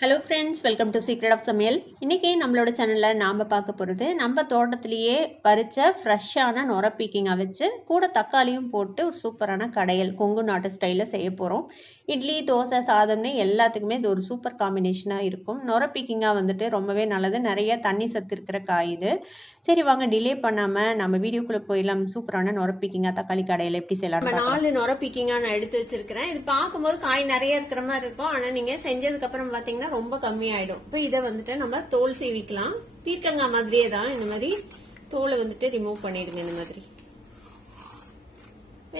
Hello friends, welcome to secret of சமையல். இன்றைக்கி நம்மளோட சேனலில் நாம் பார்க்க போகிறது நம்ம தோட்டத்திலேயே பறித்த ஃப்ரெஷ்ஷான நொர பீக்கிங்காக வச்சு கூட தக்காளியும் போட்டு ஒரு சூப்பரான கடையல் கொங்கு நாட்டு ஸ்டைலில் செய்ய போகிறோம். இட்லி, தோசை, சாதம்னு எல்லாத்துக்குமே இது ஒரு சூப்பர் காம்பினேஷனாக இருக்கும். நொர பீக்கிங்காக வந்துட்டு ரொம்பவே நல்லது, நிறைய தண்ணி சத்து இருக்கிற காய் இது. சரி வாங்க, டிலே பண்ணாமல் நம்ம வீடியோக்குள்ளே போயிடலாம். சூப்பரான நொர பீக்கிங்காக தக்காளி கடையில் எப்படி செய்யலாம். 4 நொர பீக்கிங்காக நான் எடுத்து வச்சிருக்கிறேன். இது பார்க்கும்போது காய் நிறைய இருக்கிற மாதிரி இருக்கும், ஆனால் நீங்கள் செஞ்சதுக்கு அப்புறம் பார்த்தீங்கன்னா ரொம்ப கம்மியாயிடும். இப்போ இதை வந்துட்டு நம்ம தோல் சீவிக்கலாம். பீர்க்கங்காய் மாதிரியே தான் இந்த மாதிரி தோலை வந்துட்டு ரிமூவ் பண்ணிடுங்க.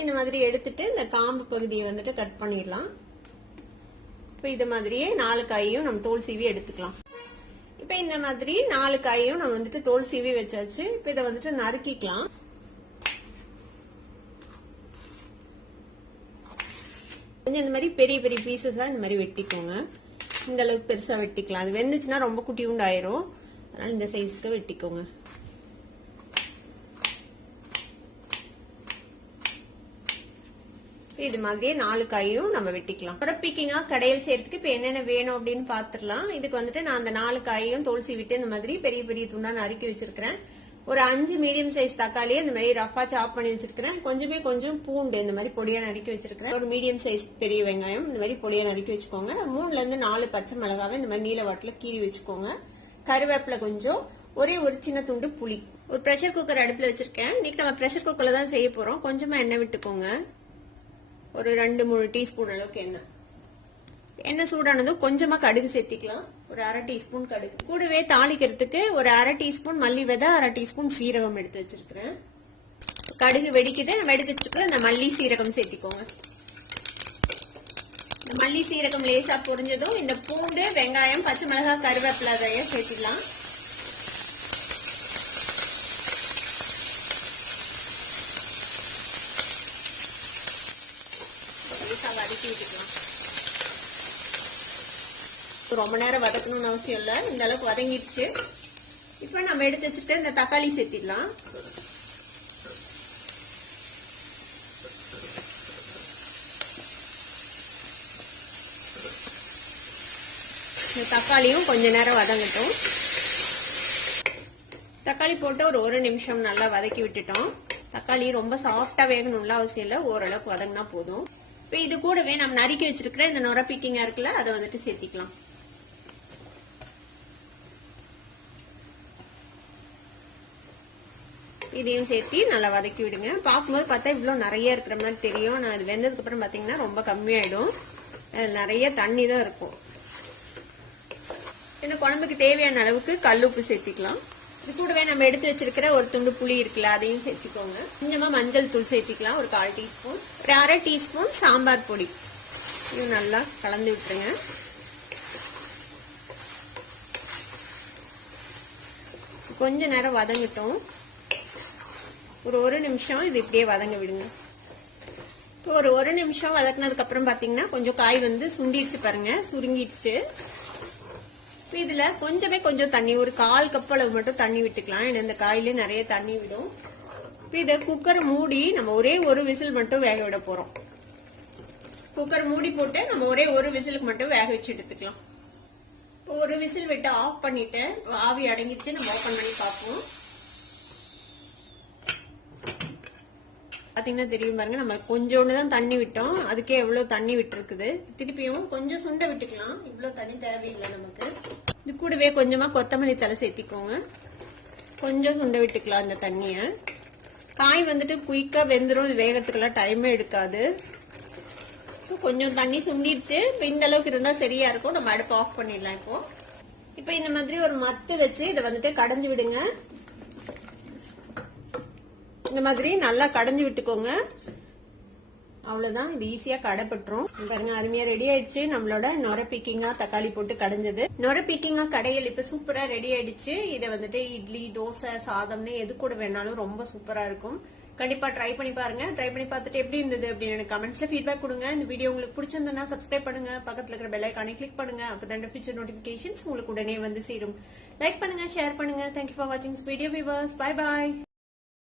இந்த மாதிரி எடுத்துட்டு இந்த காம்பு பகுதியை வந்துட்டு கட் பண்ணிடலாம். இப்போ இது மாதிரியே 4 காயையும் நம்ம தோல் சீவி எடுத்துக்கலாம். இப்போ இந்த மாதிரி 4 காயையும் நம்ம வந்துட்டு தோல் சீவி வச்சாச்சு. இப்போ இதை வந்துட்டு நறுக்கிக்கலாம். கொஞ்சம் இந்த மாதிரி பெரிய பெரிய பீசஸா இந்த மாதிரி வெட்டிக்கோங்க. இந்த அளவுக்கு பெருசா வெட்டிக்கலாம். அது வெந்துச்சுன்னா ரொம்ப குட்டி உண்டாயிரும், அதனால இந்த சைஸ்க்கு வெட்டிக்கோங்க. இது மாதிரியே 4 காயும் நம்ம வெட்டிக்கலாம். பீக்கிங்கா கடையில் செய்யறதுக்கு இப்ப என்னென்ன வேணும் அப்படின்னு பாத்துடலாம். இதுக்கு வந்துட்டு நான் அந்த 4 காயையும் தோல் சீவிட்டு இந்த மாதிரி பெரிய பெரிய துண்டா நறுக்கி வச்சிருக்கிறேன். ஒரு 5 மீடியம் சைஸ் தக்காளியை இந்த மாதிரி ரஃபா சாப் பண்ணி வச்சிருக்கிறேன். கொஞ்சம் பூண்டு இந்த மாதிரி பொடியா நறுக்கி வச்சிருக்கிறேன். ஒரு மீடியம் சைஸ் பெரிய வெங்காயம் இந்த மாதிரி பொடியா நறுக்கி வச்சுக்கோங்க. 3ல இருந்து 4 பச்சை மிளகாவை இந்த மாதிரி நீல வாட்டுல கீறி வச்சுக்கோங்க. கருவேப்பிலை கொஞ்சம், ஒரே ஒரு சின்ன துண்டு புளி. ஒரு பிரஷர் குக்கர் அடுப்புல வச்சிருக்கேன். இன்னைக்கு நம்ம பிரஷர் குக்கர்ல தான் செய்ய போறோம். கொஞ்சமா எண்ணெய் விட்டுக்கோங்க. ஒரு 2-3 டீஸ்பூன் அளவுக்கு எண்ணெய் சூடானதும் கொஞ்சமா கடுகு சேர்த்திக்கலாம். ஒரு 1/2 டீஸ்பூன் கடுகு. கூடவே தாளிக்கிறதுக்கு ஒரு 1/2 டீஸ்பூன் மல்லி விதை, 1/2 டீஸ்பூன் சீரகம் எடுத்து வச்சிருக்கிறேன். கடுகு வெடிக்குது. நம்ம எடுத்து வச்சிருக்கிற இந்த மல்லி சீரகம் சேர்த்திக்கோங்க. இந்த மல்லி சீரகம் லேசா பொரிஞ்சதும் இந்த பூண்டு, வெங்காயம், பச்சை மிளகாய், கருவேப்பிலை அதையும் சேர்த்திடலாம். வதக்கி விட்டுக்கலாம். ரொம்ப நேரம் வதக்கணும்னு அவசியம் இல்லை, இந்த அளவுக்கு வதங்கிடுச்சு. இப்ப நம்ம எடுத்து வச்சுட்டு இந்த தக்காளி சேர்த்திடலாம். இந்த தக்காளியும் கொஞ்ச நேரம் வதங்கட்டும். தக்காளி போட்டு ஒரு 1 நிமிஷம் நல்லா வதக்கி விட்டுட்டோம். தக்காளி ரொம்ப சாஃப்டா வேகணும்ல அவசியம் இல்லை, ஓரளவுக்கு வதங்கினா போதும். இப்ப இது கூடவே நம்ம நறுக்கி வச்சிருக்கிற இந்த நொர பீக்கிங்கா இருக்குல்ல, அதை வந்துட்டு சேர்த்திக்கலாம். இதையும் சேர்த்து நல்லா வதக்கி விடுங்க. பார்க்கும்போது பார்த்தா இவ்வளவு நிறைய இருக்கிற மாதிரி தெரியும். நான் அது வெந்ததுக்கு அப்புறம் பாத்தீங்கன்னா ரொம்ப கம்மியாயிடும். நிறைய தண்ணி தான் இருக்கும். இந்த குழம்புக்கு தேவையான அளவுக்கு கல்லுப்பு சேர்த்திக்கலாம். இது கூடவே நம்ம எடுத்து வச்சிருக்கிற ஒரு துண்டு புளி இருக்குல்ல, அதையும் சேர்த்துக்கோங்க. கொஞ்சமா மஞ்சள் தூள் சேர்த்திக்கலாம், ஒரு 1/4 டீஸ்பூன். ஒரு 1/2 டீஸ்பூன் சாம்பார் பொடி. இது நல்லா கலந்து விட்டுருங்க. கொஞ்ச நேரம் வதங்கட்டும். ஒரு 1 நிமிஷம் இது இப்படியே வதங்க விடுங்க. ஒரு 1 நிமிஷம் வதக்குனதுக்கு அப்புறம் பாத்தீங்கன்னா கொஞ்சம் காய் வந்து சுண்டிடுச்சு பாருங்க, சுருங்கிடுச்சு. இதுல கொஞ்சம் தண்ணி, ஒரு 1/4 கப் அளவு மட்டும் தண்ணி விட்டுக்கலாம். இந்த காயில நிறைய தண்ணி விடும். இத குக்கரை மூடி நம்ம ஒரே ஒரு விசில் மட்டும் வேக விட போறோம். குக்கர் மூடி போட்டு நம்ம ஒரே ஒரு விசிலுக்கு மட்டும் வேக வச்சு எடுத்துக்கலாம். ஒரு விசில் விட்டு ஆஃப் பண்ணிட்டேன். ஆவி அடங்கிடுச்சு. நம்ம ஓபன் பண்ணி பார்ப்போம். பாத்தீங்கன்னா தெரியும் பாருங்க, நம்ம கொஞ்சோண்டு தான் தண்ணி விட்டோம், அதுக்கே எவ்வளவு தண்ணி விட்டு இருக்குது. திருப்பியும் கொஞ்சம் சுண்ட விட்டுக்கலாம், இவ்வளவு தண்ணி தேவையில்லை நமக்கு. இது கூடவே கொஞ்சமா கொத்தமல்லி தலை சேர்த்திக்கோங்க. கொஞ்சம் சுண்ட விட்டுக்கலாம் இந்த தண்ணிய. காய் வந்துட்டு குயிக்கா வெந்துடும், இது வேகத்துக்கெல்லாம் டைமே எடுக்காது. கொஞ்சம் தண்ணி சுண்டிருச்சு. இப்ப இந்த அளவுக்கு இருந்தா சரியா இருக்கும். நம்ம அடுப்பு ஆஃப் பண்ணிடலாம். இப்போ இந்த மாதிரி ஒரு மத்து வச்சு இதை வந்துட்டு கடைஞ்சு விடுங்க. இந்த மாதிரி நல்லா கடைஞ்சு விட்டுக்கோங்க. அவ்வளவுதான், இது ஈஸியா கடைப்பட்டுரும். பாருங்க, அருமையா ரெடி ஆயிடுச்சு நம்மளோட நொர பீக்கிங்கா தக்காளி போட்டு கடைஞ்சது. நொர பீக்கிங்கா கடையில் இப்ப சூப்பரா ரெடி ஆயிடுச்சு. இதை வந்துட்டு இட்லி, தோசை, சாதம்னு எது கூட வேணாலும் ரொம்ப சூப்பரா இருக்கும். கண்டிப்பா ட்ரை பண்ணி பாருங்க. ட்ரை பண்ணி பார்த்துட்டு எப்படி இருந்தது அப்படின்னு எனக்கு கமெண்ட்ஸ்ல ஃபீட்பேக் கொடுங்க. இந்த வீடியோ உங்களுக்கு பிடிச்சிருந்தா சப்ஸ்கிரைப் பண்ணுங்க, பக்கத்துல இருக்கிற பெல் ஐகானை கிளிக் பண்ணுங்க. அப்பதான் ஃபியூச்சர் நோட்டிபிகேஷன்ஸ் உங்களுக்கு உடனே வந்து சேரும். லைக் பண்ணுங்க, ஷேர் பண்ணுங்க. தேங்க்யூ ஃபார் வாட்சிங் this video viewers. Bye bye.